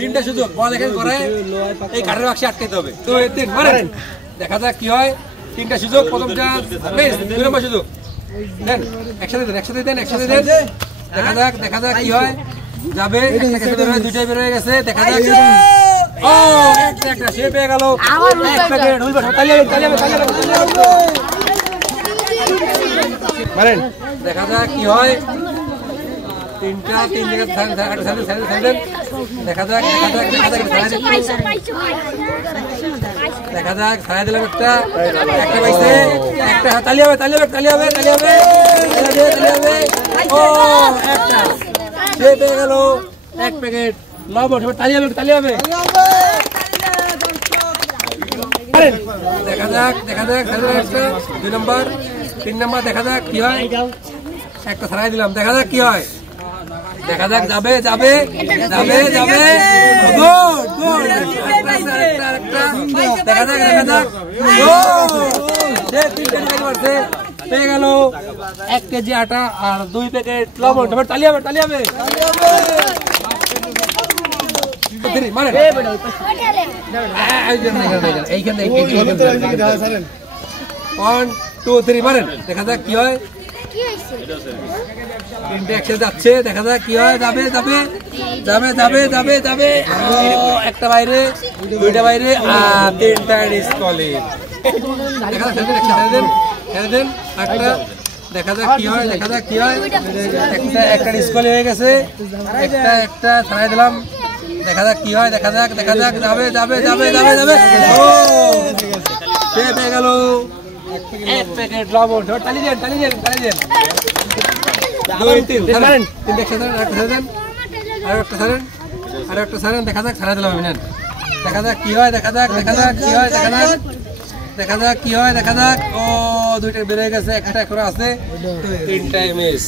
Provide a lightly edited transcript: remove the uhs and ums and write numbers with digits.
তিনটা সুযোগ বল এখানে করে এই কাঠের বাক্সে আটকাতে হবে। 2 3 মারেন, দেখা যাক কি হয়। তিনটা সুযোগ, প্রথমটা বেশ, 2 নম্বর সুযোগ দেন, একসাথে দেন, একসাথে দেন, একসাথে দেন, দেখা যাক কি হয়। যাবে, একটা বের হয়ে, দুইটাই বের হয়ে গেছে, দেখা যাক। ও একটা সে পেয়ে গেল এক প্যাকেট হুইল বাস। তালিয়া মারেন, দেখা যাক কি হয়। তিন জায়গা দেখা যাক ছাড়াই দিলাম একটা পাইছে, একটা তালিয়া হবে। ও একটা সে পেয়ে গেল এক প্যাকেট লবণ। তালিয়া হবে। দেখা যাক 2 নম্বর 3 নম্বর, দেখা যাক কি হয়। একটা ছাড়াই দিলাম, দেখা যাক কি হয়। দেখা যাক, যাবে। গুড দেখা যাক পেয়ে গেল 1 কেজি আটা আর 2 প্যাকেট লবণ। তালিয়া হবে। 1 2 3 মারেন, দেখা যাক কি হয়। তিনটে একসাথে যাচ্ছে, দেখা যাক কি হয়। যাবে। একটা বাইরে, দুইটা বাইরে আর তিনটা ডিসকোয়ালিফাই। দেখা যাক কি হয়। একটা ডিসকোয়ালিফাই হয়ে গেছে, একটা ছাড়াই দিলাম, দেখা যাক কি হয়। দেখা যাক যাবে। ও সে পেয়ে গেল 1 প্যাকেট লবণ। টালি দেন। 2 3 ছাড়েন, তিনটে একসাথে আর একটা ছাড়েন, দেখা যাক ছাড়া দিলাম আমি। নেন, দেখা যাক কি হয়। ও দুইটা বেড়ে গেছে, একটা করে আছে, তিনটাই মিস।